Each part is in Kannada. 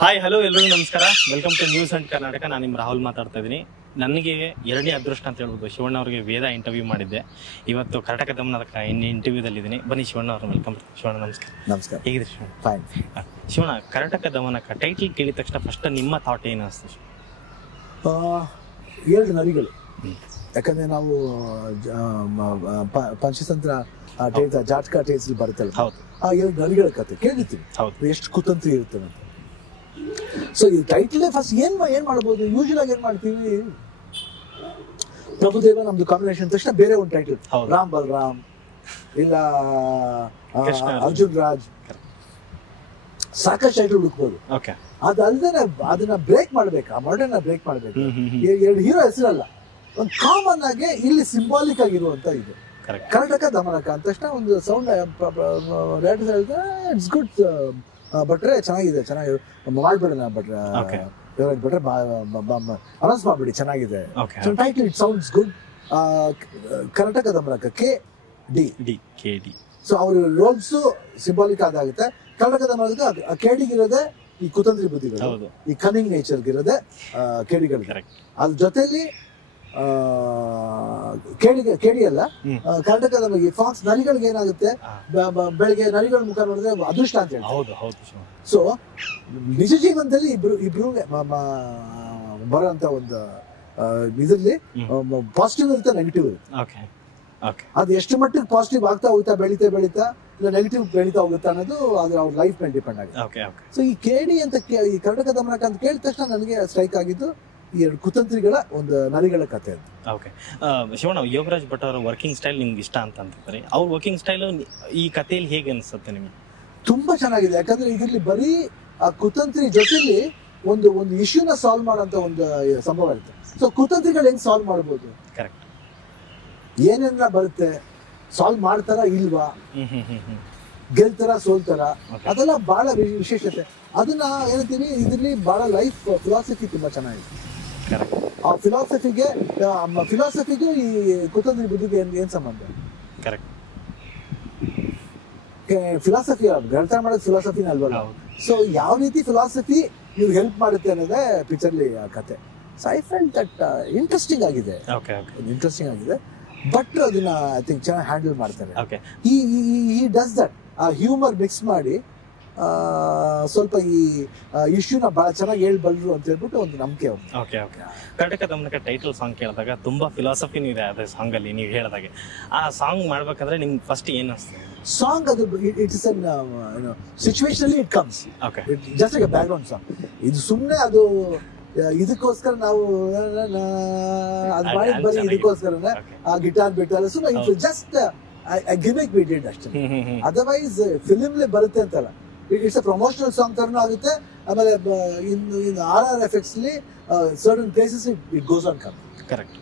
ಹಾಯ್ ಹಲೋ ಎಲ್ರಿಗೂ ನಮಸ್ಕಾರ. Welcome to news and Karnataka. ನಾನು ನಿಮ್ಮ ರಾಹುಲ್ ಮಾತಾಡ್ತಾ ಇದ್ದೀನಿ. ನನಗೆ ಎರಡನೇ ಅದೃಷ್ಟ ಅಂತ ಹೇಳ್ಬೋದು. ಶಿವಣ್ಣ ಅವರಿಗೆ ವೇದ ಇಂಟರ್ವ್ಯೂ ಮಾಡಿದ್ದೆ. ಇವತ್ತು ಕರ್ನಾಟಕ ದಮನ ಇಂಟರ್ವ್ಯೂದಲ್ಲಿದ್ದೀನಿ. ಬನ್ನಿ ಶಿವಣ್ಣ ಅವ್ರ ವೆಲ್ಕಮ್. ಶಿವಣ್ಣ ನಮಸ್ಕಾರ. ನಮಸ್ಕಾರ. ಹೇಗಿದೆ ಶಿವಣ್ಣ? ಫೈನ್. ಶಿವಣ್ಣ, ಕರ್ನಾಟಕ ದಮನಕ ಟೈಟಲ್ ಕೇಳಿದ ತಕ್ಷಣ ಫಸ್ಟ್ ನಿಮ್ಮ ಥಾಟ್ ಏನು ಅನಿಸ್ತು? ಎರಡು ನರಿಗಳು. ಯಾಕಂದ್ರೆ ನಾವು ಪಂಚತಂತ್ರ ಜಾಟಕ ಟೇಸ್ ಬರುತ್ತಲ್ಲ, ಆ ಎರಡು ನರಿಗಳ ಕತೆ ಕೇಳಿರ್ತೀವಿ. ಎಷ್ಟು ಕುತಂತ್ರಿ ಇರ್ತವೆ ಅಂತ. ಸೊ ಈ ಟೈಟಲ್ ಫಸ್ಟ್ ಏನ್ ಮಾಡ್ಬೋದು? ಯೂಶುವಲ್ ಆಗಿ ಏನ್ ಮಾಡ್ತೀವಿ, ಪ್ರಭುದೇವ ನಮ್ದು ಕಾಂಬಿನೇಷನ್ ತಕ್ಷಣ ಬೇರೆ ಒಂದು ಟೈಟಲ್, ರಾಮ್ ಬಲರಾಮ್ ಇಲ್ಲ ಅರ್ಜುನ್ ರಾಜ್, ಸಾಕಷ್ಟು ಟೈಟಲ್ ಹುಡುಕ್ಬೋದು. ಅದಲ್ದೇ ಅದನ್ನ ಬ್ರೇಕ್ ಮಾಡ್ಬೇಕು, ಆ ಮಾಡೆಲ್ ಬ್ರೇಕ್ ಮಾಡ್ಬೇಕು. ಎರಡು ಹೀರೋ ಹೆಸರಲ್ಲ, ಒಂದು ಕಾಮನ್ ಆಗಿ ಇಲ್ಲಿ ಸಿಂಬಾಲಿಕ್ ಆಗಿರುವಂತ ಇದು ಕರ್ನಾಟಕ ದಮನಕ ಅಂತ ತಕ್ಷಣ ಒಂದು ಸೌಂಡ್ ಇಟ್ಸ್ ಗುಡ್. ಬಟ್ರೆ ಚೆನ್ನಾಗಿದೆ, ಮಾಡ್ಬಿಡೋಣ. ಬಟ್ರೆ ಅನೌನ್ಸ್ ಮಾಡ್ಬಿಡಿ, ಚೆನ್ನಾಗಿದೆ title, it sounds good. Karnataka ದಮನಕ KD. So ಅವ್ರ ರೋಲ್ಸ್ ಸಿಂಬಾಲಿಕ್ ಆಗುತ್ತೆ. ಕರ್ನಾಟಕ ದಮನಕ KDಗಿರೋದೆ ಈ ಕುತಂತ್ರಿ ಬುದ್ಧಿಗಳು, ಈ ಕನಿಂಗ್ ನೇಚರ್ಗಿರೋದೆ KDಗಳು. ಅದ್ರ ಜೊತೆಲಿ KD ಅಲ್ಲ, ಕರ್ನಾಟಕದ ಬಗ್ಗೆ ಫಾಕ್ಸ್ ನರಿಗಳಿಗೆ ಏನಾಗುತ್ತೆ, ಬೆಳಗ್ಗೆ ನರಿಗಳ ಮುಖ ನೋಡಿದ್ರೆ ಅದೃಷ್ಟ ಅಂತ ಹೇಳಿ. ಸೊ ನಿಜ ಜೀವನದಲ್ಲಿ ಇಬ್ರು ಬರೋಂತ ಒಂದು ಇದರಲ್ಲಿ ಪಾಸಿಟಿವ್ ಇರುತ್ತೆ, ನೆಗೆಟಿವ್ ಇರುತ್ತೆ. ಅದು ಎಷ್ಟು ಮಟ್ಟಿಗೆ ಪಾಸಿಟಿವ್ ಆಗ್ತಾ ಹೋಗ್ತಾ ಬೆಳೀತಾ ಇಲ್ಲ ನೆಗೆಟಿವ್ ಬೆಳೀತಾ ಹೋಗುತ್ತಾ ಅನ್ನೋದು ಅದ್ರ ಅವ್ರ ಲೈಫ್ ಮೇಲೆ ಡಿಪೆಂಡ್ ಆಗುತ್ತೆ. ಸೊ ಈ KD ಅಂತ ಈ ಕರ್ನಾಟಕ ದಮನಕ ಅಂತ ಕೇಳಿದ ತಕ್ಷಣ ನನಗೆ ಸ್ಟ್ರೈಕ್ ಆಗಿದ್ದು ಈ ಎರಡು ಕುತಂತ್ರಿಗಳ ಒಂದು ನರಿಗಳ ಕಥೆ ಅಂತ. ಶಿವಣ್ಣ, ಯೋಗರಾಜ್ ಭಟ್ ಅವರ ವರ್ಕಿಂಗ್ ಸ್ಟೈಲ್ ನಿಮ್ಗೆ ಇಷ್ಟ ಅಂತ ಅಂತಾರೆ. ಅವ್ರ ವರ್ಕಿಂಗ್ ಸ್ಟೈಲ್ ಈ ಕಥೆಯಲ್ಲಿ ಹೇಗೆ ಅನಿಸುತ್ತೆ ನಿಮಗೆ? ತುಂಬಾ ಚೆನ್ನಾಗಿದೆ. ಯಾಕಂದ್ರೆ ಇದರಲ್ಲಿ ಬರೀ ಆ ಕುತಂತ್ರಿ ಜೊತೆಲಿ ಒಂದು ಇಶ್ಯೂನ ಸಾಲ್ವ್ ಮಾಡೋಂತ ಒಂದು ಸಂಭವ ಇರುತ್ತೆ. ಸೊ ಕುತಂತ್ರಿಗಳು ಹೆಂಗ್ ಸಾಲ್ವ್ ಮಾಡ್ಬೋದು, ಕರೆಕ್ಟ್, ಏನೆಲ್ಲ ಬರುತ್ತೆ, ಸಾಲ್ವ್ ಮಾಡ್ತಾರ ಇಲ್ವಾ, ಗೆಲ್ತಾರ ಸೋಲ್ತಾರ, ಅದೆಲ್ಲ ಬಹಳ ವಿಶೇಷತೆ. ಅದನ್ನ ಏನಂತೀವಿ, ಇದರಲ್ಲಿ ಬಹಳ ಲೈಫ್ ಫಿಲಾಸಫಿ ತುಂಬಾ ಚೆನ್ನಾಗಿದೆ. ಆ ಫಿಲಾಸಫಿಗೂ ಈ ಕುತಂತ್ರಿ ಬುದ್ಧಿಗೆ ಏನ್ ಸಂಬಂಧ? ಫಿಲಾಸಫಿ ಗೆಲ್ತಾರ ಮಾಡೋದು ಫಿಲಾಸಫಿನ ಅಲ್ವಲ್ಲ. ಸೊ ಯಾವ ರೀತಿ ಫಿಲಾಸಫಿ ಇವ್ರಿಗೆ ಹೆಲ್ಪ್ ಮಾಡುತ್ತೆ ಅನ್ನೋದೇ ಪಿಕ್ಚರ್ಲಿ ಆ ಕತೆ. So I felt that interesting ಆಗಿದೆ, ಬಟ್ ಅದನ್ನ ಐ ಥಿಂಕ್ ಚೆನ್ನಾಗಿ ಹ್ಯಾಂಡಲ್ ಮಾಡ್ತಾರೆ. ಈ ಡಸ್ ದಟ್, ಆ ಹ್ಯೂಮರ್ ಮಿಕ್ಸ್ ಮಾಡಿ ಸ್ವಲ್ಪ ಈ ಇಶ್ಯೂನ ಬಹಳ ಚೆನ್ನಾಗಿ ಹೇಳ್ಬಲ್ರು ಅಂತ ಹೇಳ್ಬಿಟ್ಟು ಒಂದು ನಂಬಿಕೆ. ಕರ್ನಾಟಕ ದಮನಕ ಟೈಟಲ್ ಸಾಂಗ್ ಕೇಳಿದಾಗ ತುಂಬಾ ಫಿಲಾಸಫಿನೂ ಇದೆ ಅದೇ ಸಾಂಗ್ ಅಲ್ಲಿ. ನೀವು ಹೇಳಿದಾಗೆ ಆ ಸಾಂಗ್ ಮಾಡ್ಬೇಕಂದ್ರೆ ನಿಮ್ಗೆ ಫಸ್ಟ್ ಏನ್ ಅನಿಸ್ತದೆ? ಸಾಂಗ್ ಅದು it is un situationally it comes, just like a background song. ಇದು ಸುಮ್ಮನೆ ಅದು ಇದಕ್ಕೋಸ್ಕರ ನಾವು ಅದು ಮಾಡಿದ್ ಬರೀ ಇದಕ್ಕೋಸ್ಕರನೇ ಆ ಗಿಟಾರ್ ಬಿಟ್ಟಾರ ಸುಮ್ಮನೆ ಜಸ್ಟ್ ಗಿಮಿಕ್ ವಿ ಡಿಡ್ ಅಷ್ಟೇ. ಅದರ್ವೈಸ್ ಫಿಲ್ಮ್ಲೆ ಬರುತ್ತೆ ಅಂತಲ್ಲ, ಇಟ್ಸ್ ಅ ಪ್ರಮೋಷನಲ್ ಸಾಂಗ್ ತರನೂ ಆಗುತ್ತೆ. ಆಮೇಲೆ in RRFX certain places it goes on come. Correct.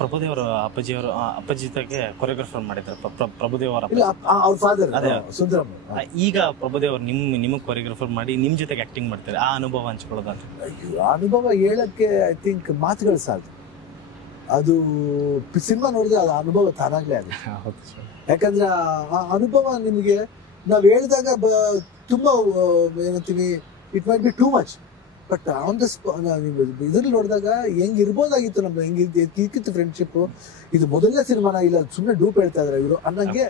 ಪ್ರಭುದೇವರ ಅಪ್ಪಾಜಿ ಜೊತೆಗೆ ಕೊರಿಯೋಗ್ರಾಫರ್ ಮಾಡಿದ್ದಾರೆ. ಪ್ರಭುದೇವ್ ಅವ್ರ ಫಾದರ್ ಸುಂದರಂ. ಈಗ ಪ್ರಭುದೇವ್ ನಿಮಗೆ ಕೊರಿಯೋಗ್ರಾಫರ್ ಮಾಡಿ ನಿಮ್ ಜೊತೆಗೆ ಆಕ್ಟಿಂಗ್ ಮಾಡ್ತಾರೆ. ಆ ಅನುಭವ ಹಂಚ್ಕೊಳ್ಳೋದಂತ? ಅನುಭವ ಹೇಳಕ್ಕೆ ಐ ಥಿಂಕ್ ಮಾತುಗಳು ಸಾಕು. ಅದು ಸಿನಿಮಾ ನೋಡಿದ್ರೆ ಅದು ಅನುಭವ ತಾನಾಗ್ಲೇ ಆಗುತ್ತೆ. ಯಾಕಂದ್ರೆ ಆ ಅನುಭವ ನಿಮಗೆ ನಾವ್ ಹೇಳಿದಾಗ ತುಂಬಾ ಏನಂತೀವಿ, it might be too much, but on the ಇದ್ರಲ್ಲಿ ನೋಡಿದಾಗ ಹೆಂಗ್ ಇರ್ಬೋದಾಗಿತ್ತು, ನಮ್ದು ಹೆಂಗಿತ್ತು ಫ್ರೆಂಡ್ಶಿಪ್. ಇದು ಮೊದಲನೇ ಸಿನಿಮಾನ ಇಲ್ಲ ಸುಮ್ಮನೆ ಡೂಪ್ ಹೇಳ್ತಾ ಇದಾರೆ ಇವರು ಅನ್ನಂಗೆ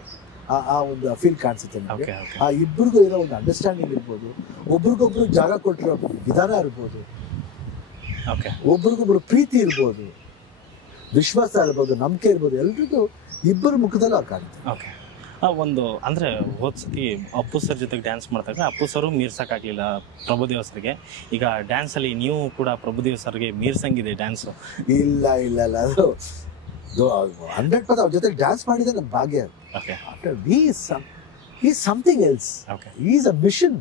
ಆ ಒಂದು ಫೀಲ್ ಕಾಣಿಸುತ್ತೆ ನಮಗೆ. ಆ ಇಬ್ಬರಿಗೂ ಇರೋ ಒಂದು ಅಂಡರ್ಸ್ಟ್ಯಾಂಡಿಂಗ್ ಇರ್ಬೋದು, ಒಬ್ರಿಗೊಬ್ರು ಜಾಗ ಕೊಟ್ಟಿರೋ ವಿಧಾನ ಇರ್ಬೋದು, ಒಬ್ರಿಗೊಬ್ರು ಪ್ರೀತಿ ಇರ್ಬೋದು, ವಿಶ್ವಾಸ ಇರ್ಬೋದು, ನಂಬಿಕೆ ಇರ್ಬೋದು, ಎಲ್ರಿಗೂ ಇಬ್ಬರು ಮುಖದಲ್ಲೂ ಆ ಕಾಣುತ್ತೆ. ಒಂದು ಅಂದ್ರೆ ಹೋದ್ಸತಿ ಅಪ್ಪು ಸರ್ ಜೊತೆಗೆ ಡ್ಯಾನ್ಸ್ ಮಾಡ್ದಾಗ ಅಪ್ಪು ಸರು ಮೀರ್ಸಕ್ಕಾಗ್ಲಿಲ್ಲ ಪ್ರಭುದೇವ್ ಸರ್ಗೆ. ಈಗ ಡ್ಯಾನ್ಸ್ ಅಲ್ಲಿ ನೀವು ಕೂಡ ಪ್ರಭುದೇವ್ ಸರ್ಗೆ ಮೀರ್ಸಂಗಿದೆ ಡ್ಯಾನ್ಸ್? ಇಲ್ಲ ಅದು 100% ಅವ್ರ ಜೊತೆಗೆ ಡ್ಯಾನ್ಸ್ ಮಾಡಿದ್ರೆ ನಮ್ಮ ಭಾಗ್ಯ. Something else, is a mission.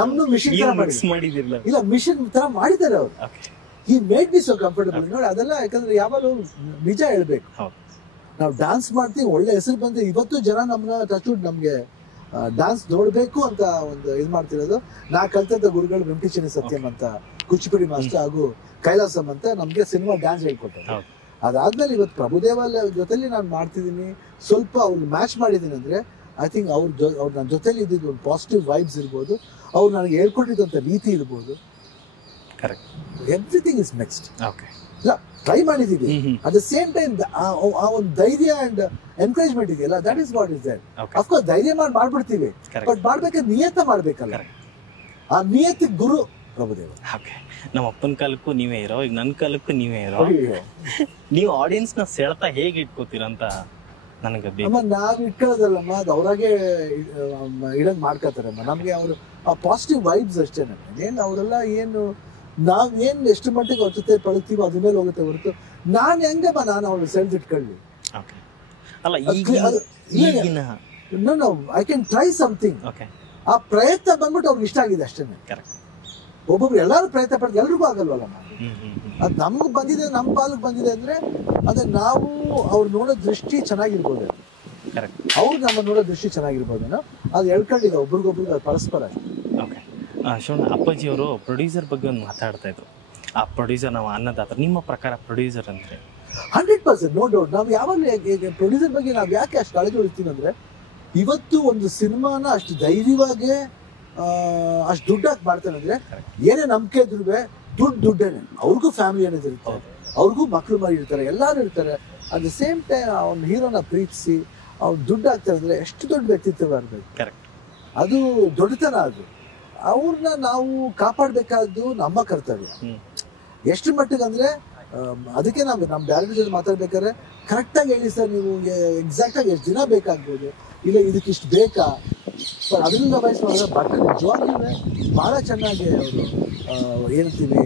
ನಮ್ದು ಮಿಷನ್ ಮಾಡಿದಿಲ್ಲ, ಇಲ್ಲ ಮಿಷನ್ ತರ ಮಾಡಿದ್ದಾರೆ ಅವ್ರು. He made be so comfortable. ನೋಡಿ ಅದೆಲ್ಲ, ಯಾಕಂದ್ರೆ ಯಾವಾಗಲೂ ನಿಜ ಹೇಳ್ಬೇಕು, ನಾವು ಡ್ಯಾನ್ಸ್ ಮಾಡ್ತೀವಿ, ಒಳ್ಳೆ ಹೆಸರು ಬಂದ್ರೆ ಇವತ್ತು ಜನ ನಮ್ನ ಟಚ್ ನಮ್ಗೆ ಡ್ಯಾನ್ಸ್ ನೋಡ್ಬೇಕು ಅಂತ ಒಂದು ಇದು ಮಾಡ್ತಿರೋದು. ನಾ ಕಲ್ತಂತ ಗುರುಗಳು ವೆಂಕಟೇಶ್ವರ ಸತ್ಯಂ ಅಂತ, ಕುಚಿಪುಡಿ ಮಾಸ್ಟರ್ ಹಾಗೂ ಕೈಲಾಸಂ ಅಂತ ನಮ್ಗೆ ಸಿನಿಮಾ ಡ್ಯಾನ್ಸ್ ಹೇಳ್ಕೊಟ್ಟಾರೆ. ಅದಾದ್ಮೇಲೆ ಇವತ್ತು ಪ್ರಭುದೇವ ಜೊತೆಲಿ ನಾನು ಮಾಡ್ತಿದ್ದೀನಿ, ಸ್ವಲ್ಪ ಅವ್ರು ಮ್ಯಾಚ್ ಮಾಡಿದ್ದೀನಿ ಅಂದ್ರೆ ಐ ಥಿಂಕ್ ಅವ್ರು ನನ್ನ ಜೊತೆಲಿ ಇದ್ದಿದ್ದು ಒಂದು ಪಾಸಿಟಿವ್ ವೈಬ್ಸ್ ಇರ್ಬೋದು, ಅವ್ರು ನನಗೆ ಹೇಳ್ಕೊಟ್ಟಿದ್ದಂಥ ರೀತಿ ಇರ್ಬೋದು, correct, everything is next. Okay, ಇಲ್ಲ ಟ್ರೈ ಮಾಡಿದ್ದೀವಿ, ಅಟ್ ದ ಸೇಮ್ ಟೈಮ್ ಆ ಒಂದು ಧೈರ್ಯ ಅಂಡ್ ಎನ್ಕರೇಜ್ಮೆಂಟ್ ಇದೆಯಲ್ಲ, that is what is there. Of course ಧೈರ್ಯ ಮಾಡ್ಬಿಡ್ತೀವಿ, ಬಟ್ ಮಾಡ್ಬೇಕಾದ್ರೆ ನಿಯತ ಮಾಡ್ಬೇಕಲ್ಲ, ಆ ನಿಯತಿಗೆ ಗುರು ಪ್ರಭುದೇವ. ಓಕೆ, ನಮ್ಮ ಅಪ್ಪನ ಕಾಲಕ್ಕೂ ನೀವೇ ಇರೋ, ಈಗ ನನ್ನ ಕಾಲಕ್ಕೂ ನೀವೇ ಇರೋ. ನೀವು ಆಡಿಯನ್ಸ್ ನ ಸೆಳೆತ ಹೇಗೆ ಇಟ್ಕೋತೀರ ಅಂತ ನನಗೆ ಅಮ್ಮ ನಾವ್ ಇಟ್ಕೊಳ್ಳೋದಲ್ಲಮ್ಮ, ಅದು ಅವ್ರಾಗೆ ಇಡಂಗ್ ಮಾಡ್ಕೋತಾರಮ್ಮ. ನಮ್ಗೆ ಅವರು ಆ ಪಾಸಿಟಿವ್ ವೈಬ್ಸ್ ಅಷ್ಟೇ. ಏನ್ ಅವರೆಲ್ಲ ಏನು ನಾವೇನ್ ಎಷ್ಟು ಮಟ್ಟಿಗೆ ಅವ್ರ ಜೊತೆ ಪಡ್ತೀವೋ ಅದ್ರ ಮೇಲೆ ಹೋಗುತ್ತೆ ಹೊರತು ನಾನು ಹೆಂಗಮ್ಮ ನಾನು ಅವ್ರು ಸೆಳೆದಿಟ್ಕೊಳ್ಳಿ. ಅಲ್ಲ, ಐ ಕ್ಯಾನ್ ಟ್ರೈ ಸಮಥಿಂಗ್. ಆ ಪ್ರಯತ್ನ ಬಂದ್ಬಿಟ್ಟು ಅವ್ರಿಗೆ ಇಷ್ಟ ಆಗಿದೆ ಅಷ್ಟೇ. ಒಬ್ಬೊಬ್ರು ಎಲ್ಲಾರು ಪ್ರಯತ್ನ ಪಡ್ದು ಎಲ್ರಿಗೂ ಆಗಲ್ವಲ್ಲ. ಅದ್ ನಮ್ಗೆ ಬಂದಿದೆ, ನಮ್ಮ ಪಾಲಕ್ ಬಂದಿದೆ ಅಂದ್ರೆ ಅದೇ ನಾವು ಅವ್ರು ನೋಡೋ ದೃಷ್ಟಿ ಚೆನ್ನಾಗಿರ್ಬೋದು, ಅವ್ರು ನಮ್ಮ ನೋಡೋ ದೃಷ್ಟಿ ಚೆನ್ನಾಗಿರ್ಬೋದೇನೋ, ಅದು ಹೇಳ್ಕೊಂಡಿದೆ ಒಬ್ರಿಗೊಬ್ರಿಗೆ, ಅದು ಪರಸ್ಪರ ಅಷ್ಟೇ. ಶಿವಣ್ಣ, ಅಪ್ಪಾಜಿ ಅವರು ಪ್ರೊಡ್ಯೂಸರ್ ಬಗ್ಗೆ ಒಂದು ಮಾತಾಡ್ತಾ ಇದ್ರು. ಆ ಪ್ರೊಡ್ಯೂಸರ್ ನಾವು ಅನ್ನದಾತ, ನಿಮ್ಮ ಪ್ರಕಾರ ಪ್ರೊಡ್ಯೂಸರ್ ಅಂದ್ರೆ 100% ನೋ ಡೌಟ್. ನಾವು ಯಾವಾಗಲೂ ಪ್ರೊಡ್ಯೂಸರ್ ಬಗ್ಗೆ ನಾವು ಯಾಕೆ ಅಷ್ಟು ಕಾಳಜಿ ಹೊಡಿತೀವಿ ಅಂದ್ರೆ, ಇವತ್ತು ಒಂದು ಸಿನಿಮಾನ ಅಷ್ಟು ಧೈರ್ಯವಾಗಿ ಅಷ್ಟು ದುಡ್ಡಾಗಿ ಮಾಡ್ತಾನೆ ಅಂದ್ರೆ, ಏನೇ ನಂಬಿಕೆ ಇದ್ರು ದುಡ್ಡೇನೆ. ಅವ್ರಿಗೂ ಫ್ಯಾಮಿಲಿ ಅನ್ನೋದು ಇರುತ್ತೆ, ಅವ್ರಿಗೂ ಮಕ್ಳು ಮರಿ ಇರ್ತಾರೆ, ಎಲ್ಲಾರು ಇರ್ತಾರೆ. ಅಟ್ ದ ಸೇಮ್ ಟೈಮ್ ಅವ್ನ ಹೀರೋನ ಪ್ರೀತಿಸಿ ಅವ್ನು ದುಡ್ಡು ಹಾಕ್ತಾರೆ ಅಂದ್ರೆ ಎಷ್ಟು ದೊಡ್ಡ ವ್ಯಕ್ತಿತ್ವ ಇರ್ಬೇಕು. ಅದು ದೊಡ್ಡತನ. ಅದು ಅವ್ರನ್ನ ನಾವು ಕಾಪಾಡ್ಬೇಕಾದ್ದು ನಮ್ಮ ಕರ್ತವ್ಯ. ಎಷ್ಟು ಮಟ್ಟಿಗೆ ಅಂದ್ರೆ, ಅದಕ್ಕೆ ನಾವು ನಮ್ಮ ಡೈರೆಕ್ಟರ್ ಜೊತೆ ಮಾತಾಡ್ಬೇಕಾದ್ರೆ ಕರೆಕ್ಟಾಗಿ ಹೇಳಿ ಸರ್, ನೀವು ಎಕ್ಸಾಕ್ಟ್ ಆಗಿ ಎಷ್ಟು ದಿನ ಬೇಕಾಗ್ಬೋದು, ಇಲ್ಲ ಇದಕ್ಕಿಷ್ಟು ಬೇಕಾ, ಅದರಿಂದ ವಯಸ್ಸು ಮಾಡಿದ್ರೆ ಬಟ್ ನಿಜವಾಗ್ಲೂ ಬಹಳ ಚೆನ್ನಾಗಿ ಅವರು ಏನಂತೀವಿ,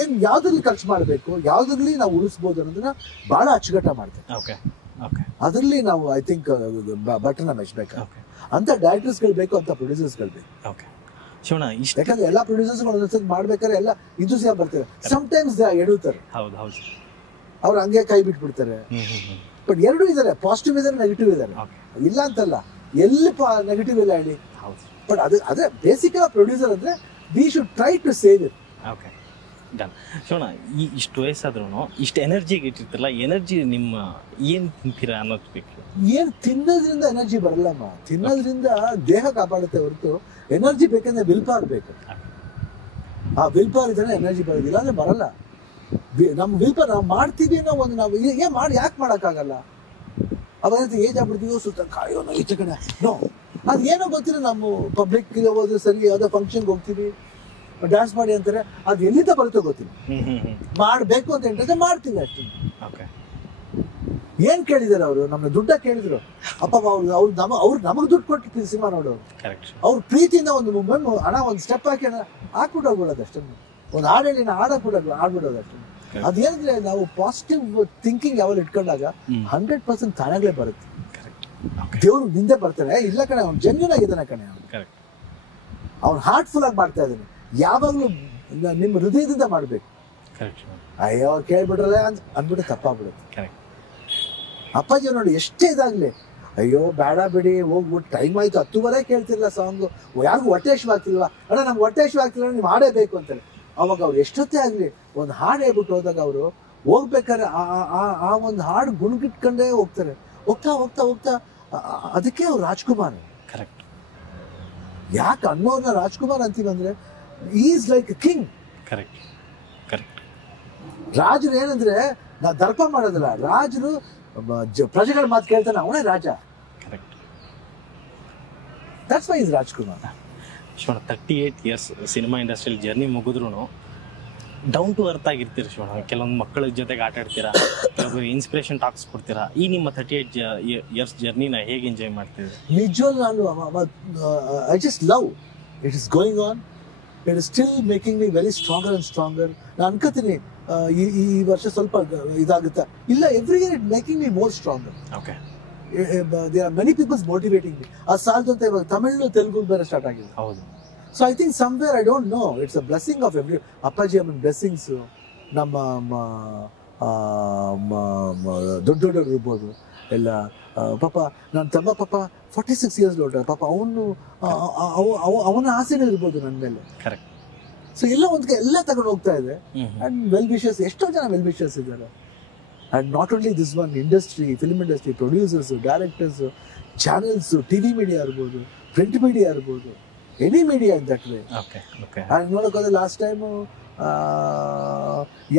ಏನ್ ಯಾವ್ದ್ರಲ್ಲಿ ಖರ್ಚು ಮಾಡಬೇಕು, ಯಾವ್ದ್ರಲ್ಲಿ ನಾವು ಉಳಿಸ್ಬೋದು ಅನ್ನೋದನ್ನ ಬಹಳ ಅಚ್ಚುಕಟ್ಟ ಮಾಡ್ತಾರೆ. ಅದರಲ್ಲಿ ನಾವು ಐ ಥಿಂಕ್ ಬಟನ್ನ ಮೆಚ್ಚಬೇಕು. ಅಂತ ಡೈರೆಕ್ಟರ್ಸ್ಗಳು ಬೇಕು, ಅಂತ ಪ್ರೊಡ್ಯೂಸರ್ಸ್ಗಳು ಬೇಕು. ಯಾಕಂದ್ರೆ ಎಲ್ಲಾ ಪ್ರೊಡ್ಯೂಸರ್ಸ್ ಮಾಡ್ಬೇಕಾದ್ರೆ ಎಲ್ಲ ಇಂಥೂಸಿಯಾಂ ಬರ್ತಾರೆ, ಸಮ್ಟೈಮ್ಸ್ ಎಡುತ್ತಾರೆ, ಅವ್ರು ಹಂಗೆ ಕೈ ಬಿಟ್ಬಿಡ್ತಾರೆ. ಬಟ್ ಎರಡೂ ಇದಾರೆ, ಪಾಸಿಟಿವ್ ಇದಾರೆ, ನೆಗೆಟಿವ್ ಇದಾರೆ, ಇಲ್ಲ ಅಂತಲ್ಲ, ಎಲ್ಲಿ ನೆಗೆಟಿವ್ ಇಲ್ಲ ಹೇಳಿ. ಬಟ್ ಅದೇ ಬೇಸಿಕ್ ಪ್ರೊಡ್ಯೂಸರ್ ಅಂದ್ರೆ we should try to save it. Shivanna, ಈ ಇಷ್ಟು ವಯಸ್ಸಾದ್ರೂ ಇಷ್ಟು ಎನರ್ಜಿ ಇಟ್ಟಿರ್ತಿಲ್ಲ, ಎನರ್ಜಿ ನಿಮ್ಮ ಏನ್ ತಿಂತೀರಾ ಅನ್ನೋದು ಬೇಕು. ಏನ್ ತಿನ್ನೋದ್ರಿಂದ ಎನರ್ಜಿ ಬರಲ್ಲಮ್ಮ, ತಿನ್ನೋದ್ರಿಂದ ದೇಹ ಕಾಪಾಡುತ್ತೆ ಹೊರತು ಎನರ್ಜಿ ಬೇಕಂದ್ರೆ ವಿಲ್ ಪವರ್ ಬೇಕು. ಆ ವಿಲ್ ಪವರ್ ಇದ್ರೆ ಎನರ್ಜಿ ಬರೋದಿಲ್ಲ ಅಂದ್ರೆ ಬರಲ್ಲ. ನಮ್ ವಿಲ್ ಪವರ್ ನಾವು ಮಾಡ್ತೀವಿ ಅನ್ನೋ ಒಂದು, ನಾವು ಏನ್ ಮಾಡಿ ಯಾಕೆ ಮಾಡಕ್ಕಾಗಲ್ಲ, ಅವಾಗ ಏಜ್ ಆಗ್ಬಿಡ್ತೀವೋ ಸುತ್ತ ಕಾಯೋ ಈಚೆ ಕಡೆ ನೋ, ಅದ್ ಏನೋ ಗೊತ್ತಿಲ್ಲ. ನಾವು ಪಬ್ಲಿಕ್ ಹೋದ್ರೆ ಸರಿ, ಯಾವ್ದೋ ಫಂಕ್ಷನ್ಗೆ ಹೋಗ್ತೀವಿ, ಡ್ಯಾನ್ಸ್ ಮಾಡಿ ಅಂತಾರೆ, ಅದು ಎಲ್ಲಿಂದ ಬರುತ್ತೋ ಗೊತ್ತಿಲ್ಲ, ಮಾಡ್ಬೇಕು ಅಂತ ಇಂಟ್ರೆಸ್ಟ್ ಮಾಡ್ತೀವಿ ಅಷ್ಟೇ. ಏನ್ ಕೇಳಿದಾರೆ ಅವರು, ನಮ್ನ ದುಡ್ಡ ಕೇಳಿದ್ರು, ಅಪ್ಪ ಅವ್ರು ನಮಗ್ ದುಡ್ಡು ಕೊಟ್ಟು ಸಿನಿಮಾ ನೋಡೋರು, ಅವ್ರ ಪ್ರೀತಿಯಿಂದ ಒಂದು ಹಣ ಒಂದು ಸ್ಟೆಪ್ ಹಾಕ್ಬಿಟ್ಟು ಹೋಗ್ಬಿಡೋದು ಅಷ್ಟೇ. ಒಂದು ಹಾಡು ಹೇಳಿ ಆಡ್ಬಿಡೋದು ಅಷ್ಟೇ. ಅದೇನಂದ್ರೆ ನಾವು ಪಾಸಿಟಿವ್ ಥಿಂಕಿಂಗ್ ಯಾವಾಗ ಇಟ್ಕೊಂಡಾಗ 100% ತಾನಾಗ್ಲೇ ಬರುತ್ತೆ. ದೇವ್ರು ನಿಂದೆ ಬರ್ತಾನೆ, ಇಲ್ಲ ಕಣೆ ಅವ್ನು ಜೆನ್ಯೂನ್ ಆಗಿದ್ದಾನೆ ಕಣೆ, ಅವ್ನು ಹಾರ್ಟ್ಫುಲ್ ಆಗಿ ಮಾಡ್ತಾ ಇದ್ದಾನೆ. ಯಾವಾಗ್ಲೂ ನಿಮ್ಮ ಹೃದಯದಿಂದ ಮಾಡ್ಬೇಕು. ಅಯ್ಯೋ ಕೇಳ್ಬಿಟ್ರಲ್ಲ ಅಂದ್ಬಿಟ್ಟು ತಪ್ಪಾಗ್ಬಿಡುತ್ತೆ. ಅಪ್ಪಾಜಿ ನೋಡಿ ಎಷ್ಟೇ ಇದಾಗ್ಲಿ, ಅಯ್ಯೋ ಬೇಡ ಬಿಡಿ ಹೋಗ್ಬಿಟ್ಟು ಟೈಮ್ ಆಯ್ತು 10:30 ಕೇಳ್ತಿರ್ಲಿಲ್ಲ ಸಾಂಗು, ಯಾರಿಗೂ ಹೊಟ್ಟೆ ಹಸಿವು ಆಗ್ತಿಲ್ವಾ, ಅಣ್ಣ ನಮ್ಗೆ ಹೊಟ್ಟೆ ಹಸಿವು ಆಗ್ತಿಲ್ಲ, ನೀವು ಹಾಡೇಬೇಕು ಅಂತಾರೆ. ಅವಾಗ ಅವ್ರು ಎಷ್ಟೊತ್ತೇ ಆಗ್ಲಿ ಒಂದು ಹಾಡು ಹೇಳ್ಬಿಟ್ಟು ಹೋದಾಗ ಅವರು ಹೋಗ್ಬೇಕಾದ್ರೆ ಆ ಒಂದು ಹಾಡು ಗುಣಗಿಟ್ಕೊಂಡೇ ಹೋಗ್ತಾರೆ. ಹೋಗ್ತಾ ಹೋಗ್ತಾ ಹೋಗ್ತಾ ಅದಕ್ಕೆ ಅವ್ರು ರಾಜ್ಕುಮಾರ್. ಕರೆಕ್ಟ್. ಯಾಕೆ ಅನ್ನೋರ್ನ ರಾಜ್ಕುಮಾರ್ ಅಂತೀವಿ ಅಂದ್ರೆ is like king. Correct correct. ರಾಜರು ಏನಂದ್ರೆ ನಾ ದರ್ಪ ಮಾಡೋದಿಲ್ಲ, ರಾಜರು ಪ್ರಜೆಗಳ ಮಾತು ಕೇಳ್ತಾನೆ, ಅವನೇ ರಾಜ. Correct. That's why is Rajkumar. 38 years cinema ಇಂಡಸ್ಟ್ರಿಯಲ್ಲಿ ಜರ್ನಿ ಮುಗಿದ್ರು ಡೌನ್ ಟು ಅರ್ತ್ ಆಗಿರ್ತೀರಿ ಶಿವಣ್ಣ. ಕೆಲವೊಂದು ಮಕ್ಕಳ ಜೊತೆಗೆ ಆಟ ಆಡ್ತೀರಾ, ಕೆಲವೊಬ್ಬರು ಇನ್ಸ್ಪಿರೇಷನ್ ಟಾಕ್ಸ್ ಕೊಡ್ತೀರಾ. ಈ ನಿಮ್ಮ 38 years ಜರ್ನಿನ ಹೇಗೆ ಎಂಜಾಯ್ ಮಾಡ್ತಿದ್ದೀರಿ? ನಿಜವಾಗ್ಲೂ ನಾನು I just love it is going on. It is still making me very stronger and stronger. ನಾನು ಅನ್ಕೋತೀನಿ ಈ ವರ್ಷ ಸ್ವಲ್ಪ ಇದಾಗುತ್ತಾ, ಇಲ್ಲ every year it making me more stronger. Okay. There are many peoples motivating me. ಅದು ಸಾಲದು ಅಂತ ಇವಾಗ ತಮಿಳು ತೆಲುಗು ಬೇರೆ ಸ್ಟಾರ್ಟ್ ಆಗಿದೆ. ಹೌದು. So I think somewhere I don't know, it's a blessing of every ಅಪ್ಪಾಜಿ ಅಮ್ಮನ ಬ್ಲೆಸ್ಸಿಂಗ್ಸ್. ನಮ್ಮ ದೊಡ್ಡವ್ರು ಇರ್ಬೋದು ಎಲ್ಲ. ಪಾಪ ನನ್ನ ತಮ್ಮ ಪಾಪ 46 years ದೊಡ್ಡ ಪಾಪ, ಅವನ ಆಸೆನೂ ಇರ್ಬೋದು ನನ್ನ ಮೇಲೆ. ಕರೆಕ್ಟ್. ಸೊ ಎಲ್ಲ ಒಂದ್ ಎಲ್ಲ ತಗೊಂಡು ಹೋಗ್ತಾ ಇದೆ. ಅಂಡ್ ವೆಲ್ ವಿಶರ್ಸ್, ಎಷ್ಟೋ ಜನ ವೆಲ್ ವಿಶರ್ಸ್ ಇದ್ದಾರೆ. And not only this one, industry, film industry, producers, directors, channels, TV media ಇರ್ಬೋದು, print media ಇರ್ಬೋದು, any media in that way. Okay okay And ನೋಡೋಕ್ಕೋದ್ರೆ ಲಾಸ್ಟ್ ಟೈಮು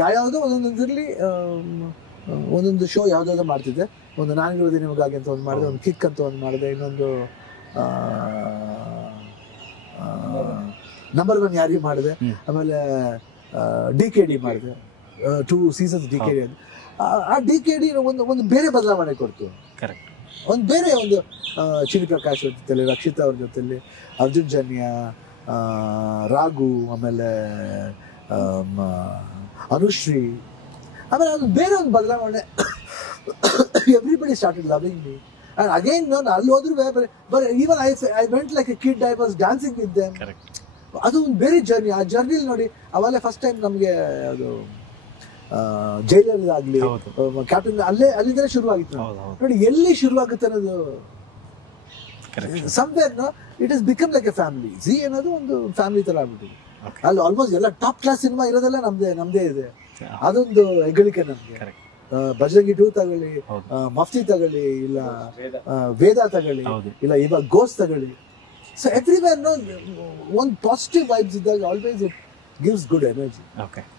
ಯಾವ್ಯಾವುದೋ ಒಂದೊಂದರಲ್ಲಿ ಒಂದೊಂದು ಶೋ ಯಾವುದಾದ್ರು ಮಾಡ್ತಿದ್ದೆ. ಒಂದು ನಾನಿರೋದು ನಿಮಗಾಗಿ ಅಂತ ಒಂದು ಮಾಡಿದೆ, ಒಂದು ಕಿಕ್ ಅಂತ ಒಂದು ಮಾಡಿದೆ, ಇನ್ನೊಂದು ನಂಬರ್ 1 ಯಾರಿಗೆ ಮಾಡಿದೆ, ಆಮೇಲೆ DKD ಮಾಡಿದೆ, 2 seasons DKD. ಆ DKD ಒಂದು ಬೇರೆ ಬದಲಾವಣೆ ಕೊಡ್ತು. ಕರೆಕ್ಟ್. ಒಂದು ಬೇರೆ ಒಂದು ಚಿನಿ ಪ್ರಕಾಶ್ ಅವ್ರ ಜೊತೆಲಿ, ರಕ್ಷಿತಾ ಅವ್ರ ಜೊತೆಲಿ, ಅರ್ಜುನ್ ಜನ್ಯ, ರಾಘು, ಆಮೇಲೆ ಅನುಶ್ರೀ, ಆಮೇಲೆ ಅದು ಬೇರೆ ಒಂದು ಬದಲಾವಣೆ. Everybody started loving me. And again, ನಾನು ಅಲ್ಲಿ ಹೋದ್ರು but even I went like a kid, I was dancing with them. ಅದು ಒಂದು ಬೇರೆ ಜರ್ನಿ. ಆ ಜರ್ನಿಲಿ ನೋಡಿ ಅವೆಲ್ಲ ಫಸ್ಟ್ ಟೈಮ್ ನಮಗೆ ಅದು ಜೈಲರ್ ಆಗ್ಲಿ, ಕ್ಯಾಪ್ಟನ್ ಅಲ್ಲಿಂದಲೇ ಶುರುವಾಗಿತ್ತು ನೋಡಿ. ಎಲ್ಲಿ ಶುರುವಾಗುತ್ತೆ ಅನ್ನೋದು somewhere it has become like a family. G ಅನ್ನೋದು ಒಂದು ಫ್ಯಾಮಿಲಿ ತರ ಆಗ್ಬಿಟ್ಟಿದೆ. ಅಲ್ಲಿ ಆಲ್ಮೋಸ್ಟ್ ಎಲ್ಲ ಟಾಪ್ ಕ್ಲಾಸ್ ಸಿನಿಮಾ ಇರೋದೆಲ್ಲ ನಮ್ದೇ ಇದೆ. ಅದೊಂದು ಹೆಗ್ಗಳಿಕೆ ನಮ್ಗೆ. ಬಜರಂಗಿ 2 ತಗೊಳ್ಳಿ, ಮಫ್ತಿ ತಗೊಳ್ಳಿ, ಇಲ್ಲ ವೇದ ತಗೊಳ್ಳಿ, ಇಲ್ಲ ಇವಾಗ ಗೋಸ್ ತಗೊಳ್ಳಿ. ಸೊ ಎವ್ರಿವೇರ್ ಒಂದು ಪಾಸಿಟಿವ್ ವೈಬ್ಸ್ ಇದ್ದಾಗ always it gives good energy.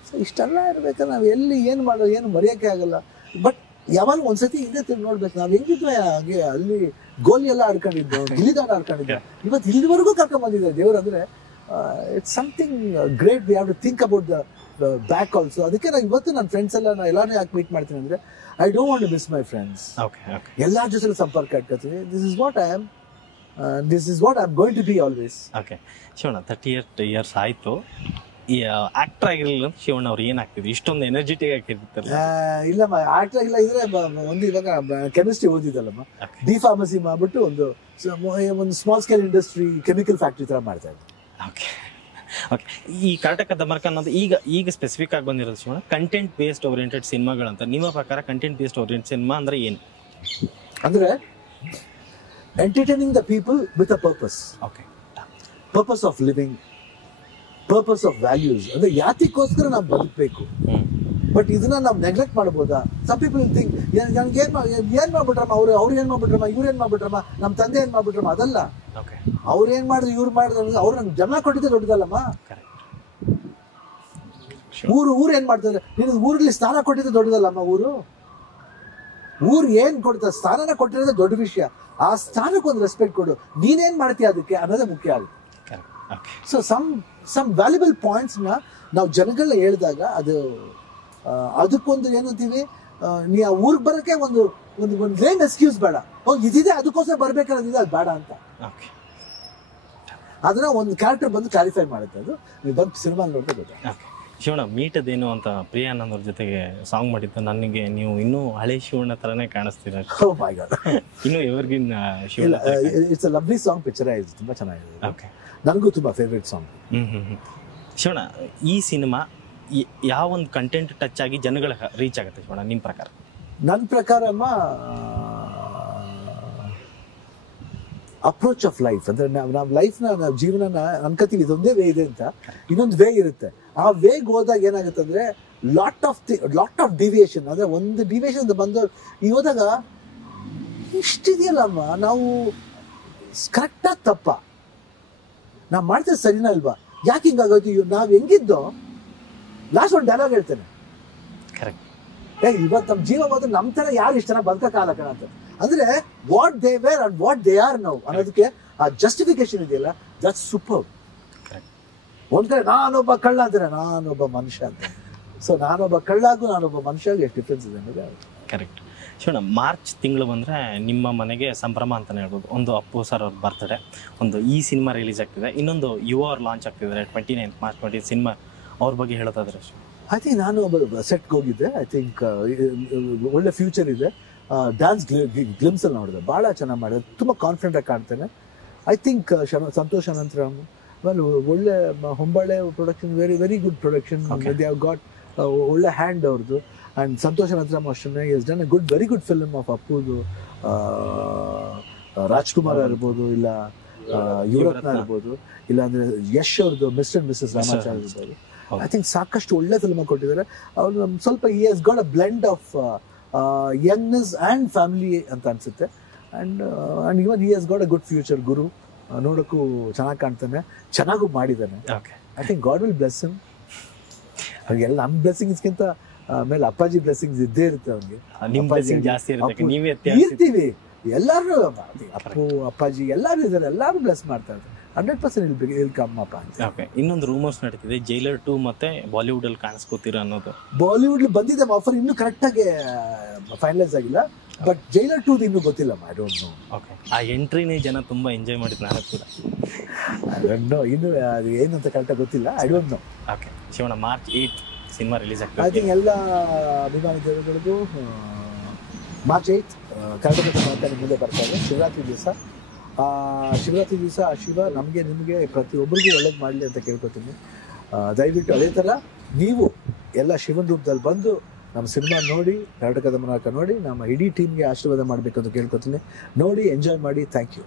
So ಇಷ್ಟೆಲ್ಲ ಇರ್ಬೇಕಾದ್ರೆ ನಾವು ಎಲ್ಲಿ ಏನು ಮಾಡೋದು ಏನು ಮರೆಯೋಕ್ಕೆ ಆಗಲ್ಲ. ಬಟ್ ಯಾವಾಗ ಒಂದ್ಸತಿ ಹಿಂದೆ ತಿರ್ಗಿ ನೋಡ್ಬೇಕು, ನಾವು ಹೆಂಗಿದ್ವಿ ಹಾಗೆ. ಅಲ್ಲಿ ಗೋಲಿ ಎಲ್ಲ ಆಡ್ಕೊಂಡಿದ್ದು, ಗಿಲ್ಲಿದಾಟ ಆಡ್ಕೊಂಡಿದ್ದೆ, ಇವತ್ತು ಇಲ್ಲಿವರೆಗೂ ಕರ್ಕೊಂಡ್ ಬಂದಿದ್ದಾರೆ ದೇವ್ರು. ಅಂದ್ರೆ it's something great. We have to think about the back also. ಅದಕ್ಕೆ ನಾನು ಇವತ್ತು ನನ್ನ ಫ್ರೆಂಡ್ಸ್ ಎಲ್ಲ ಎಲ್ಲಾರು ಯಾಕೆ ಮೀಟ್ ಮಾಡ್ತೀನಿ ಅಂದ್ರೆ I don't want to miss my friends. ಎಲ್ಲಾರ ಜೊತೆ ಸಂಪರ್ಕ ಇಟ್ಕೊತೀನಿ. This is what I am, this is what I am going to be always. Okay Shivanna, 38 years ಆಯ್ತು. ಈ ಆಕ್ಟರ್ ಆಗಿರಲಿಲ್ಲ ಅಂತ ಶಿವಣ್ಣ ಅವ್ರು ಏನಾಗ್ತಿದ್ರು ಇಷ್ಟೊಂದು ಎನರ್ಜೆಟಿಕ್ ಆಗಿರ್ತಾರೆ? ಇಲ್ಲಮ್ಮ, ಆಕ್ಟರ್ ಇಲ್ಲ ಇದ್ರೆ ಒಂದು ಇವಾಗ ಕೆಮಿಸ್ಟ್ರಿ ಓದಿದ್ದಲ್ಲಮ್ಮ, ಡಿ ಫಾರ್ಮಸಿ ಮಾಡ್ಬಿಟ್ಟು ಒಂದು small scale industry, chemical factory ತರ ಮಾಡ್ತಾ ಇದ್ದೆ. Okay okay. ಈ ಕರ್ನಾಟಕ ದಮರ್ಕ ಅನ್ನೋದು ಈಗ ಸ್ಪೆಸಿಫಿಕ್ ಆಗಿ ಬಂದಿರೋದು ಶಿವಣ್ಣ ಕಂಟೆಂಟ್ ಬೇಸ್ಡ್ ಓರಿಯೆಂಟೆಡ್ ಸಿನಿಮಾಗಳಂತ. ನಿಮ್ಮ ಪ್ರಕಾರ ಕಂಟೆಂಟ್ ಬೇಸ್ಡ್ ಓರಿಯೆಂಟೆಡ್ ಸಿನಿಮಾ ಅಂದ್ರೆ ಏನು? ಅಂದ್ರೆ entertaining the people with a purpose. Okay. Purpose of living, purpose of values. ಅಂದ್ರೆ ಯಾತಿಗೋಸ್ಕರ ನಾವು ಬದುಕಬೇಕು. ಬಟ್ ಇದನ್ನ ನಾವು ನೆಗ್ಲೆಕ್ಟ್ ಮಾಡ್ಬೋದಾ? ಸಮ್ ಪೀಪಲ್ ಥಿಂಕ್ ನನ್ಗೆ ಏನ್ ಮಾಡ್ಬಿಟ್ರಮ್ಮ, ಅವ್ರು ಏನ್ ಮಾಡ್ಬಿಟ್ರಮ್ಮ, ಇವ್ರು ಏನ್ ಮಾಡ್ಬಿಟ್ರಮ್ಮ, ನಮ್ಮ ತಂದೆ ಏನ್ ಮಾಡ್ಬಿಟ್ರಮ್ಮ. ಅದಲ್ಲ, ಅವ್ರು ಏನ್ ಮಾಡಿದ್ರು, ಇವ್ರು ಮಾಡಿದ್ರು, ಅವ್ರು ನಂಗೆ ಜನ್ಮ ಕೊಟ್ಟಿದ್ದೆ ದೊಡ್ಡದಲ್ಲಮ್ಮ. ಊರು ಏನ್ ಮಾಡ್ತಾರೆ, ನೀನು ಊರಲ್ಲಿ ಸ್ಥಾನ ಕೊಟ್ಟಿದ್ದೆ ದೊಡ್ಡದಲ್ಲಮ್ಮ. ಊರು ಏನ್ ಕೊಡ್ತಾರೆ, ಸ್ಥಾನನ ಕೊಟ್ಟಿರೋದೇ ದೊಡ್ಡ ವಿಷಯ. ಆ ಸ್ಥಾನಕ್ಕೆ ಒಂದು ರೆಸ್ಪೆಕ್ಟ್ ಕೊಡು. ನೀನೇನ್ ಮಾಡ್ತೀಯ ಅದಕ್ಕೆ ಅನ್ನೋದೇ ಮುಖ್ಯ ಆಗುತ್ತೆ. ಸೊ ಸಮ್ ವ್ಯಾಲ್ಯುಬಲ್ ಪಾಯಿಂಟ್ಸ್ ನ ನಾವು ಜನಗಳನ್ನ ಹೇಳಿದಾಗ ಅದಕ್ಕೊಂದು ಏನಂತೀವಿ, ನೀ ಆ ಊರಿಗೆ ಬರೋಕೆ ಒಂದು ಲೇಮ್ ಎಕ್ಸ್ಕ್ಯೂಸ್ ಬೇಡ. ಇದಿದೆ ಅದಕ್ಕೋಸ್ಕರ ಬರ್ಬೇಕನ್ನೋದಿದೆ, ಅದು ಬೇಡ ಅಂತ. ಅದನ್ನ ಒಂದು ಕ್ಯಾರೆಕ್ಟರ್ ಬಂದು ಕ್ಲಾರಿಫೈ ಮಾಡುತ್ತೆ. ಅದು ನೀವು ಬಂದು ಸಿನಿಮಾ ನೋಡಿದ್ರೆ ಗೊತ್ತಾಗುತ್ತೆ. ಶಿವಣ್ಣ ಮೀಟದೇನು ಅಂತ ಪ್ರಿಯಾನಂದ್ ಅವ್ರ ಜೊತೆಗೆ ಸಾಂಗ್ ಮಾಡಿದ್ದು, ನನಗೆ ನೀವು ಇನ್ನೂ ಹಳೆ ಶಿವಣ್ಣ ತರನೇ ಕಾಣಿಸ್ತೀರ. ಇನ್ನು evergreen Shivanna. It's a lovely song, picturise ತುಂಬಾ ಚೆನ್ನಾಗಿದೆ. ಓಕೆ, ನನಗೂ ತುಂಬಾ ಫೇವ್ರೇಟ್ ಸಾಂಗ್. ಶಿವಣ್ಣ, ಈ ಸಿನಿಮಾ ಯಾವ ಒಂದು ಕಂಟೆಂಟ್ ಟಚ್ ಆಗಿ ಜನಗಳ ರೀಚ್ ಆಗುತ್ತೆ ಶಿವಣ್ಣ ನಿಮ್ಮ ಪ್ರಕಾರ? ನನ್ನ ಪ್ರಕಾರ ಅಪ್ರೋಚ್ ಆಫ್ ಲೈಫ್. ಅಂದ್ರೆ ನಾವು ಲೈಫ್ನ, ನಾವು ಜೀವನನ ಅನ್ಕೋತೀವಿ ಇದೊಂದೇ ವೇ ಇದೆ ಅಂತ, ಇನ್ನೊಂದು ವೇ ಇರುತ್ತೆ. ಆ ವೇಗ್ ಹೋದಾಗ ಏನಾಗುತ್ತೆ ಅಂದ್ರೆ ಲಾಟ್ ಆಫ್ ಡಿವಿಯೇಷನ್. ಅಂದ್ರೆ ಒಂದು ಡಿವಿಯೇಷನ್ ಬಂದವ್ರು ಈ ಹೋದಾಗ ಇಷ್ಟಿದೆಯಲ್ಲಮ್ಮ, ನಾವು ಕರೆಕ್ಟಾ ತಪ್ಪ, ನಾವು ಮಾಡ್ತೇವೆ ಸರಿನಾ ಇಲ್ವಾ, ಯಾಕೆ ಹಿಂಗಾಗೋದು, ನಾವು ಹೆಂಗಿದ್ದೋ. ಲಾಸ್ಟ್ ಒಂದು ಡೈಲಾಗ್ ಹೇಳ್ತೇನೆ, ಇವತ್ತು ನಮ್ಮ ಜೀವ ಮಾತ್ರ ನಮ್ಮ ತರ ಯಾರು ಇಷ್ಟನ ಬದುಕಕ್ಕಾಗಲ್ಲ ಕಣ ಅಂತ. ಅಂದ್ರೆ what they were and what they are now ಅನ್ನೋದಕ್ಕೆ ಆ ಜಸ್ಟಿಫಿಕೇಶನ್ ಇದೆಯಲ್ಲ, ದಟ್ಸ್ ಸೂಪರ್. ಒಂದ್ ಕಡೆ ನಾನೊಬ್ಬ ಕಳ್ಳ ಅಂತಾರೆ, ನಾನೊಬ್ಬ ಮನುಷ್ಯ ಅಂತ. ಸೊ ನಾನೊಬ್ಬ ಕಳ್ಳಾಗೂ ನಾನೊಬ್ಬ ಮನುಷ್ಯಾಗೂ ಎಷ್ಟು ಡಿಫ್ರೆನ್ಸ್ ಇದೆ ಅನ್ನೋದು ಕರೆಕ್ಟ್. ಶಿವಣ್ಣ, ಮಾರ್ಚ್ ತಿಂಗಳು ಬಂದರೆ ನಿಮ್ಮ ಮನೆಗೆ ಸಂಭ್ರಮ ಅಂತಲೇ ಹೇಳ್ಬೋದು. ಒಂದು ಅಪ್ಪು ಸರ್ ಅವ್ರ ಬರ್ತ್ಡೇ, ಒಂದು ಈ ಸಿನಿಮಾ ರಿಲೀಸ್ ಆಗ್ತಿದೆ, ಇನ್ನೊಂದು ಯುವ ಅವ್ರು ಲಾಂಚ್ ಆಗ್ತಿದ್ದಾರೆ 29 ಮಾರ್ಚ್ 20 ಸಿನಿಮಾ. ಅವ್ರ ಬಗ್ಗೆ ಹೇಳೋದಾದ್ರೆ? ಐ ಥಿಂಕ್ ನಾನು ಒಬ್ಬ ಸೆಟ್ಗೆ ಹೋಗಿದ್ದೆ. ಐ ಥಿಂಕ್ ಒಳ್ಳೆ ಫ್ಯೂಚರ್ ಇದೆ. ಡ್ಯಾನ್ಸ್ ಗ್ಲಿಮ್ಸ್ ಅಲ್ಲಿ ನೋಡಿದೆ, ಭಾಳ ಚೆನ್ನಾಗಿ ಮಾಡಿದೆ, ತುಂಬ ಕಾನ್ಫಿಡೆಂಟ್ ಆಗಿ ಕಾಣ್ತೇನೆ. ಐ ಥಿಂಕ್ ಸಂತೋಷ್ ಅನಂತರಾಮ್ ಒಳ್ಳೆ Hombale production, very good production. They have got ಒಳ್ಳೆ ಹ್ಯಾಂಡ್ ಅವ್ರದ್ದು. ಆ್ಯಂಡ್ ಸಂತೋಷ್ ಅನಂತರಾಮ್ ಅಷ್ಟೇ is done a very good film of ಅಪ್ಪುದು. ರಾಜ್ಕುಮಾರ್ ಇರ್ಬೋದು, ಇಲ್ಲ ಯುವರತ್ನ ಇರ್ಬೋದು, ಇಲ್ಲ ಅಂದ್ರೆ ಯಶ್ ಅವ್ರದ್ದು ಮಿಸ್ಟರ್ ಅಂಡ್ ಮಿಸಸ್ ರಾಮಾಚಾರ್ಯ ಇರ್ಬೋದು. ಐ ಥಿಂಕ್ ಸಾಕಷ್ಟು ಒಳ್ಳೆ ಫಿಲ್ಮ್ ಕೊಟ್ಟಿದ್ದಾರೆ ಅವ್ರು. ಸ್ವಲ್ಪ he has got a blend of youngness and family ಅಂತ ಅನಿಸುತ್ತೆ. And even he has got a good future. ಗುರು ನೋಡೋಕ್ಕೂ ಚೆನ್ನಾಗಿ ಕಾಣ್ತಾನೆ, ಚೆನ್ನಾಗೂ ಮಾಡಿದ್ದಾನೆ. Okay, I think God will bless him. ಎಲ್ಲ ನಮ್ಮ ಬ್ಲೆಸ್ಸಿಂಗ್ಸ್ಗಿಂತ ಆಮೇಲೆ ಅಪ್ಪಾಜಿ ಬ್ಲೆಸ್ಸಿಂಗ್ಸ್ ಇದ್ದೇ ಇರುತ್ತೆ ಅವ್ನಿಗೆ. ನಿಮ್ಮ blessing ಜಾಸ್ತಿ ಇರುತ್ತೆ, ನೀವೇ ಇರ್ತೀವಿ ಎಲ್ಲರೂ. ಅಪ್ಪು ಅಪ್ಪಾಜಿ ಎಲ್ಲರೂ ಇದ್ದಾರೆ, ಎಲ್ಲರೂ ಬ್ಲೆಸ್ ಮಾಡ್ತಾ ಇದ್ದಾರೆ. 100% ಇಲ್ಲಿ ಕಮ್ಮಪ್ಪ ಅಂತ. ಓಕೆ, ಇನ್ನೊಂದು ರೂಮರ್ಸ್ ನಡೀತಿದೆ ಜೈಲರ್ 2 ಮತ್ತೆ ಬಾಲಿವುಡ್ ಅಲ್ಲಿ ಕಾಣಿಸ್ಕೋತೀರಾ ಅನ್ನೋದು. ಬಾಲಿವುಡ್ ಬಂದಿದೆ ಆಫರ್, ಇನ್ನೂ ಕರೆಕ್ಟಾಗಿ ಫೈನಲೈಸ್ ಆಗಿಲ್ಲ. ಬಟ್ ಜೈಲರ್ 2 ಇನ್ನೂ ಗೊತ್ತಿಲ್ಲ. I don't know. ಓಕೆ, ಆ ಎಂಟ್ರಿನೇ ಜನ ತುಂಬಾ ಎಂಜಾಯ್ ಮಾಡಿದ್ರು, ನಾನು ಕೂಡ. ಐ ಡೋಂಟ್ ನೋ, ಇನ್ನು ಅದು ಏನಂತ ಕರೆಕ್ಟಾಗಿ ಗೊತ್ತಿಲ್ಲ. I don't know. Okay Shivanna, March 8 cinema release ಆಗ್ತದೆ. ಐ ಥಿಂಕ್ ಎಲ್ಲ ಅಭಿಮಾನಿ ದೇವರುಗಳಿಗೂ ಮಾರ್ಚ್ 8 ಕರ್ನಾಟಕ ಮಾತಾಡಿ ಮುಂದೆ ಬರ್ತಾ ಇದೆ. ಶಿವರಾತ್ರಿ ದಿವಸ ಆ ಶಿವ ನಮಗೆ ನಿಮಗೆ ಪ್ರತಿಯೊಬ್ಬರಿಗೂ ಒಳ್ಳೇದು ಮಾಡಲಿ ಅಂತ ಕೇಳ್ಕೊತೀನಿ. ದಯವಿಟ್ಟು ಅದೇ ಥರ ನೀವು ಎಲ್ಲ ಶಿವನ ರೂಪದಲ್ಲಿ ಬಂದು ನಮ್ಮ ಸಿನಿಮಾ ನೋಡಿ, ಕರ್ನಾಟಕದ ಮೂಲಕ ನೋಡಿ, ನಮ್ಮ ಇಡೀ ಟೀಮ್ಗೆ ಆಶೀರ್ವಾದ ಮಾಡಬೇಕಂತ ಕೇಳ್ಕೊತೀನಿ. ನೋಡಿ, ಎಂಜಾಯ್ ಮಾಡಿ. Thank you.